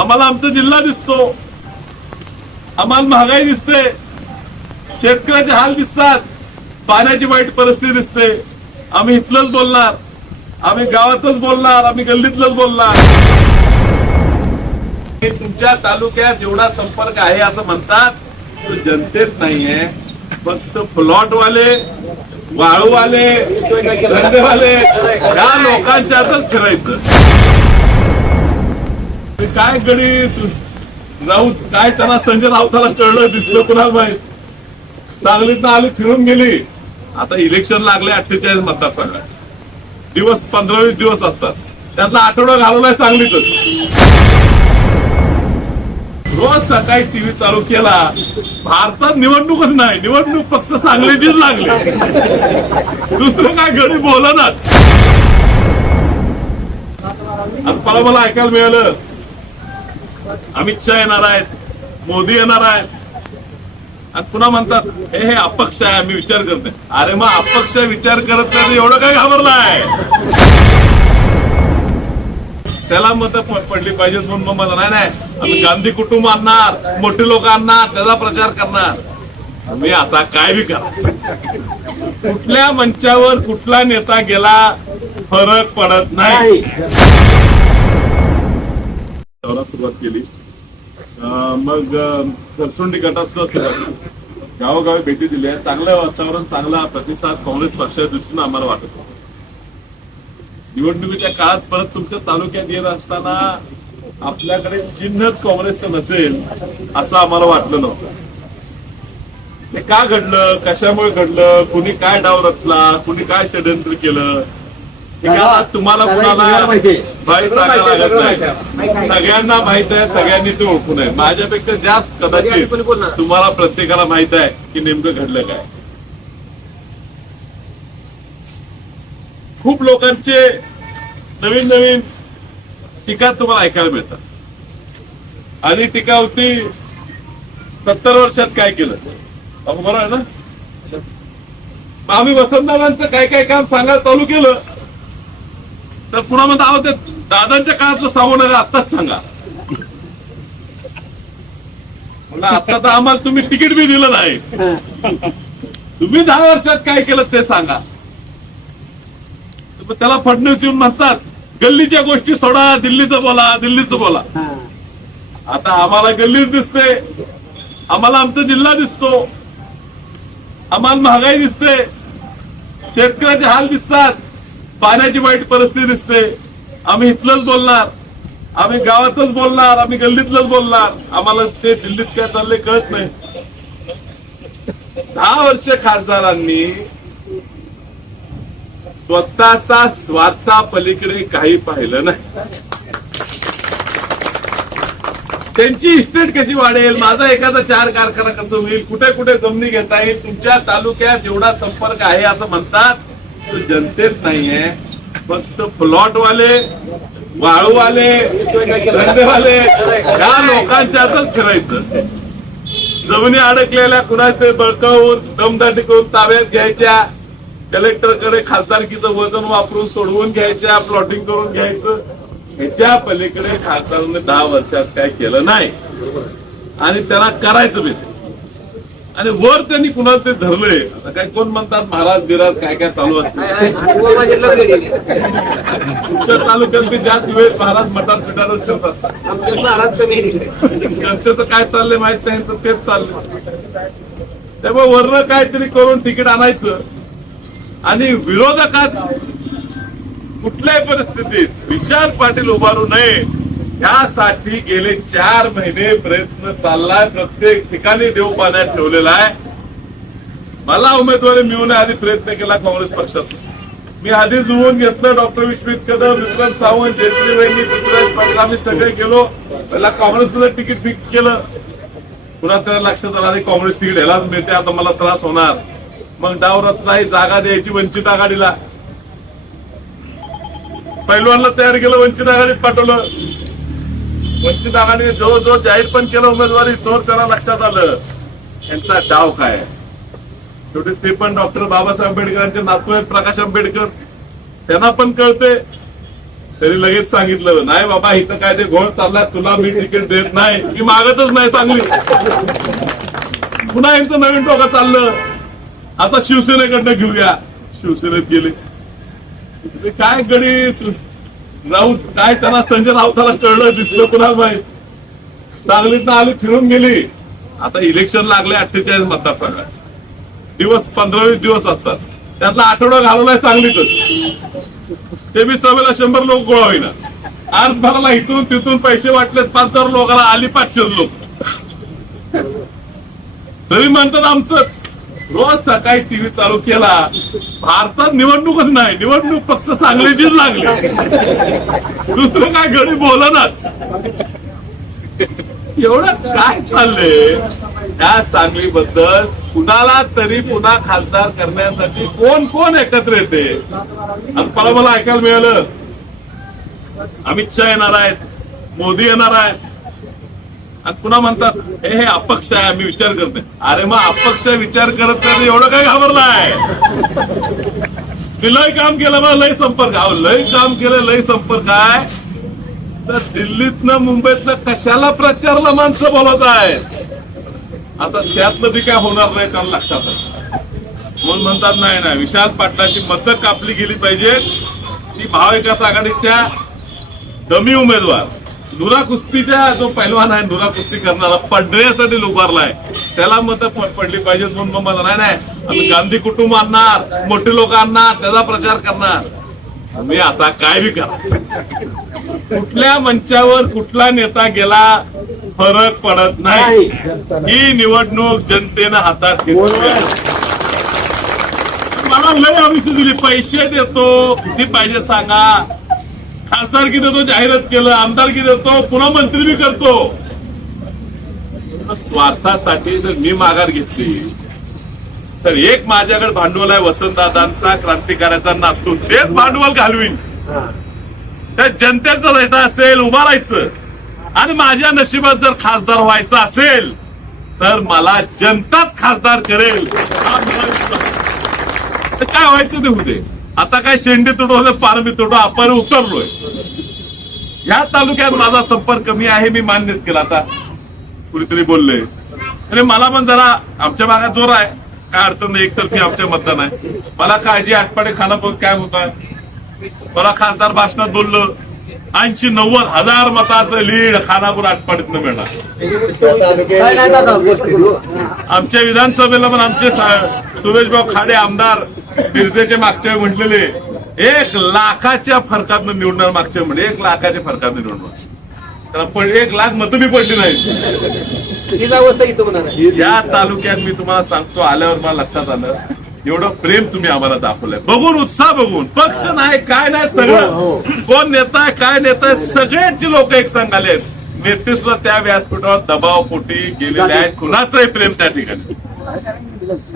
आम्हाला आमचा जिल्हा दिसतो. आम्हाला महागाई दिसते. शेतकऱ्याचे हाल दिसतात. पाण्याची वाईट परिस्थिती दिसते. आम्ही इथलंच बोलणार. आम्ही गावातच बोलणार. आम्ही गल्लीतलंच बोलणार. तुमच्या तालुक्यात जेवढा संपर्क आहे असं म्हणतात तो जनतेत नाहीये. फक्त प्लॉटवाले वाळूवाले रंगवाले या लोकांच्यातच फिरायचं. ते काय गडी राऊत काय त्यांना संजय राऊताला कळलं दिसलं कुणाला माहीत? सांगलीत आली फिरून गेली. आता इलेक्शन लागले अठ्ठेचाळीस मतदारसंघात. दिवस पंधरावीस दिवस असतात. त्यातला आठवडा घालवलाय सांगलीतच. रोज सकाळी टीव्ही चालू केला. भारतात निवडणूकच नाही. निवडणूक फक्त सांगलीचीच लागली. दुसरं काय घडी बोलनाच. आज मला ऐकायला मिळालं. अमित शहा येणार आहेत मोदी येणार आहेत. आणि पुन्हा म्हणतात हे हे अपक्ष आहे आम्ही विचार करते अरे मग अपक्ष विचार करत नाही एवढं काय घाबरलाय? त्याला मत पडली पाहिजे म्हणून मग मला नाही नाही आम्ही गांधी कुटुंब आणणार मोठी लोक आणणार त्याचा प्रचार करणार. मी आता काय बी करा. कुठल्या मंचावर कुठला नेता गेला फरक पडत नाही. सुरुवात केली. अं, मग सरसोंडी सरसुंडी गटात सुद्धा सुरुवात केली. गावोगावी भेटी दिल्या चांगलं वातावरण चांगला प्रतिसाद काँग्रेस पक्षाच्या दृष्टीनं आम्हाला वाटत होता. निवडणुकीच्या काळात परत तुमच्या तालुक्यात येत असताना आपल्याकडे चिन्हच काँग्रेसचं नसेल असं आम्हाला वाटलं नव्हतं. ते का घडलं? कशामुळे घडलं? कुणी काय डाव रचला? कुणी काय षडयंत्र केलं? तुम्हाला कुणाला बाई सांगायला लागत नाही. सगळ्यांना माहीत आहे सगळ्यांनी ते ओळखून आहे माझ्यापेक्षा जास्त कदाचित तुम्हाला प्रत्येकाला माहीत आहे की नेमकं घडलं काय. खूप लोकांचे नवीन नवीन टीका तुम्हाला ऐकायला मिळतात. आधी टीका होती सत्तर वर्षात काय केलं? बरोबर आहे ना? आम्ही वसंतदादांचं काय काय काम सांगायला चालू केलं? तर पुन्हा म्हणता अहो ते दादांच्या काळातलं सांगू नका आत्ताच सांगा. आता तर आम्हाला तुम्ही तिकीट बी दिलं नाही. तुम्ही दहा वर्षात काय केलं ते सांगा. त्याला फडणवीस येऊन म्हणतात गल्लीच्या गोष्टी सोडा दिल्लीचं बोला दिल्लीचं बोला. आता आम्हाला गल्लीच दिसते आम्हाला आमचा जिल्हा दिसतो आम्हाला महागाई दिसते शेतकऱ्याचे हाल दिसतात. पाण्याची वाईट परिस्थिती दिसते. आम्ही इथलंच बोलणार. आम्ही गावातच बोलणार. आम्ही गल्लीतलंच बोलणार. आम्हाला ते दिल्लीत काय चाललंय कळत नाही. दहा वर्ष खासदारांनी स्वतःचा स्वार्था पलीकडे काही पाहिलं नाही. त्यांची इस्टेट कशी वाढेल? माझा एखादा चार कारखाना कसं होईल? कुठे कुठे जमिनी घेता येईल? तुमच्या तालुक्यात एवढा संपर्क आहे असं म्हणतात. तो जनतेत नाहीये फक्त प्लॉटवाले वाळूवाले धंदेवाले या लोकांच्यातच फिरायचं. जमिनी अडकलेल्या कुणाचे बळकावून दमदाटी करून ताब्यात घ्यायच्या कलेक्टरकडे खासदारकीचं वजन वापरून सोडवून घ्यायच्या प्लॉटिंग करून घ्यायचं ह्याच्या पलीकडे खासदारांनी दहा वर्षात काय केलं नाही. आणि त्याला करायचं मी आणि वर त्यांनी कुणाला ते धरले आता काय कोण म्हणतात महाराज बिराज काय काय चालू असते? तुमच्या तालुक्यात जास्त वेळ महाराज मटार पिटारच करत असतात. जनतेचं काय चाललंय माहीत नाही तर तेच चाललंय. त्यामुळे वरनं काहीतरी करून तिकीट आणायचं. आणि विरोधकात कुठल्याही परिस्थितीत विशाल पाटील उभारू नये. यासाठी गेले चार महिने प्रयत्न चाललाय. प्रत्येक ठिकाणी देव पाण्यात ठेवलेला आहे. मला उमेदवारी मिळवण्याआधी प्रयत्न केला काँग्रेस पक्षाचा. मी आधी जुळवून घेतलं डॉक्टर विश्वित कदम विक्रम सावंत जयश्री वैनी पृथ्वीराज पाटील आम्ही सगळे गेलो. पहिला काँग्रेसमध्ये तिकीट फिक्स केलं. पुन्हा त्याला लक्षात आलं नाही काँग्रेस तिकीट ह्यालाच मिळते आता मला त्रास होणार. मग डाव रचना ही जागा द्यायची वंचित आघाडीला. पैलवानला तयार केलं वंचित आघाडीत पाठवलं. वंचित आघाडीने जो जो जाहीर पण केलं उमेदवारी तो त्याला लक्षात आलं. यांचा डाव काय? शेवटी ते पण डॉक्टर बाबासाहेब आंबेडकरांचे नातू आहेत प्रकाश आंबेडकर. त्यांना पण कळते तरी लगेच सांगितलं नाही बाबा इथं काय ते घोळ चाललाय तुला मी तिकीट देत नाही. मी मागतच नाही सांगली. पुन्हा यांचं नवीन टोका चाललं. आता शिवसेनेकडनं घेऊया. शिवसेनेत गेले. काय गडी राऊत काय त्यांना संजय राऊताला कळलं दिसलं कुणाला भाई सांगलीत आली फिरून गेली. आता इलेक्शन लागले अठ्ठेचाळीस मतदारसंघात. दिवस पंधरा वीस दिवस असतात. त्यातला आठवडा घालवलाय सांगलीतच. ते बी सभेला शंभर लोक गोळा होईना. आज भराला इथून तिथून पैसे वाटले पाच हजार लोकांना आली पाचशे लोक. तरी म्हणतात आमचंच. रोज सकाळी टीव्ही चालू केला भारतात निवडणूकच नाही निवडणूक फक्त सांगलीचीच लागली. दुसरं काय घरी बोलनाच. एवढं काय चाललंय? त्या सांगलीबद्दल कुणाला तरी पुन्हा खासदार करण्यासाठी कोण कोण एकत्र येते? आज मला मला ऐकायला मिळालं. अमित शहा येणार आहेत मोदी येणार आहेत. आणि पुन्हा म्हणतात हे हे अपक्ष आहे आम्ही विचार करते अरे मग अपक्ष विचार करत नाही एवढं काय घाबरलाय? मी लय काम केलं मग लय संपर्क अहो लय काम केलं लय संपर्क आहे. तर दिल्लीतनं मुंबईतनं कशाला प्रचारला माणसं बोलत आहेत? आता त्यातलं बी काय होणार नाही त्यांना लक्षात म्हणून म्हणतात नाही नाही विशाल पाटलाची मतं कापली गेली पाहिजे ती महाविकास आघाडीच्या दमी उमेदवार. नुरा कुस्तीच्या जो पैलवान आहे नुरा कुस्ती करणारा पडण्यासाठी उभारलाय त्याला मत पडली पाहिजेत म्हणून मग मला नाही नाही. आम्ही गांधी कुटुंब आणणार मोठे लोक आणणार त्याचा प्रचार करणार. मी आता काय बी करा. कुठल्या मंचावर कुठला नेता गेला फरक पडत नाही. ही निवडणूक जनतेनं हातात घेतली आहे. मला लय आयुष्य दिली पैसे देतो. किती पाहिजे सांगा. खासदारकी देतो जाहीरात केलं आमदारकी देतो पुन्हा मंत्री बी करतो. स्वार्थासाठी जर मी माघार घेतली तर एक माझ्याकडे भांडवल आहे वसंतदादांचा क्रांतिकाराचा नातू तेच भांडवल घालवीन. त्या जनतेचं रेटा असेल उभा राहायचं. आणि माझ्या नशिबात जर खासदार व्हायचं असेल तर मला जनताच खासदार करेल. काय व्हायचं ते होते आता काय शेंडी तुटवलं पारबी तुटव आपण उतरलोय. ह्या तालुक्यात माझा संपर्क कमी आहे मी मान्यच केला. आता कुणीतरी बोलले. अरे मला पण जरा आमच्या भागात जोर आहे. काय अडचण नाही एकतर्फी आमच्या मतदान आहे. मला काळजी आठपाडे खानापूर काय होत आहे. मला खासदार भाषणात बोललं ऐंशी नव्वद हजार मताचं लीड खानापूर आठपाडीतनं मिळणार. आमच्या विधानसभेला पण आमचे सुरेशभाऊ खाडे आमदार बिरदेचे मागच्या म्हटलेले एक लाखाच्या फरकातनं निवडणार मागच्या म्हणजे एक लाखाच्या फरकातनं निवडणार. तर पण एक लाख मतं बी पडली नाही. या तालुक्यात मी तुम्हाला सांगतो आल्यावर मला लक्षात आलं. एवढं प्रेम तुम्ही आम्हाला दाखवलंय. बघून उत्साह बघून. पक्ष नाही काय नाही सगळं. कोण नेता आहे काय नेता आहे सगळ्यांची लोक एक संघ आले नेते सुद्धा त्या व्यासपीठावर दबाव पोटी गेलेले आहेत. कुणाचंही प्रेम त्या ठिकाणी.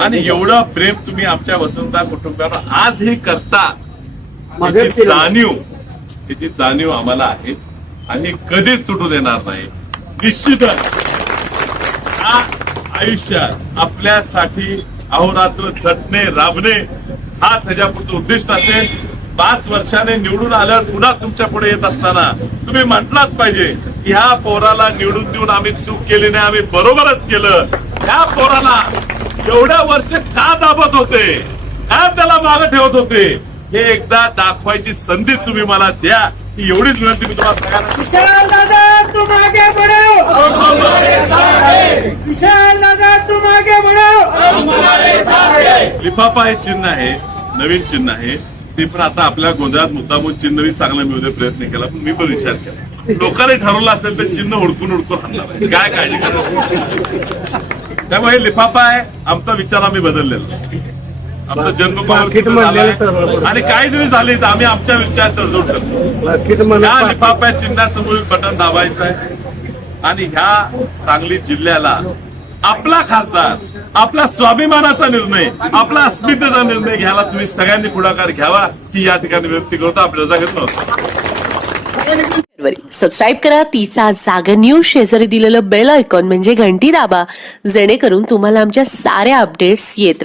आणि एवढं प्रेम तुम्ही आमच्या वसंता कुटुंबावर आजही करता. याची. जाणीव याची जाणीव आम्हाला आहे. आणि कधीच तुटू देणार नाही. निश्चितच आयुष्यात आपल्यासाठी अहोरात्र झटणे राबणे हाच ह्याच्यापुढचं उद्दिष्ट असेल. पाच वर्षाने निवडून आल्यावर पुन्हा तुमच्यापुढे येत असताना तुम्ही म्हटलाच पाहिजे की ह्या पोराला निवडून देऊन आम्ही चूक केली नाही आम्ही बरोबरच केलं. ह्या पोराला एवढ्या वर्ष का दाबत होते? का त्याला मागे ठेवत होते? हे एकदा दाखवायची संधी तुम्ही मला द्या. ही एवढीच विनंती मी तुम्हाला सगळ्यांना लिफाफा हे चिन्ह आहे नवीन चिन्ह आहे. ते पण आता आपल्या गोंधळात मुद्दामून चिन्ह चांगलं मिळू दे प्रयत्न केला पण मी पण विचार केला. लोकांनी ठरवलं असेल तर चिन्ह हुडकून हुडकून आणणार आहे. काय काळजी करा त्यामुळे हे लिफाफा आहे आमचा विचार आम्ही बदललेला आमचा जन्म. आणि काही जरी झाले तर आम्ही आमच्या विचार तडजोड करतो या लिफाफ्या चिन्हासमोर बटन दाबायचं आहे. आणि ह्या सांगली जिल्ह्याला आपला खासदार आपला स्वाभिमानाचा निर्णय आपला अस्मितेचा निर्णय घ्यायला तुम्ही सगळ्यांनी पुढाकार घ्यावा ही या ठिकाणी व्यक्ती करतो. आपल्या जागेत नव्हतं. वरील सबस्क्राईब करा. तिचा जागर न्यूज शेजारी दिलेलं बेल आयकॉन म्हणजे घंटी दाबा. जेणेकरून तुम्हाला आमच्या साऱ्या अपडेट्स येत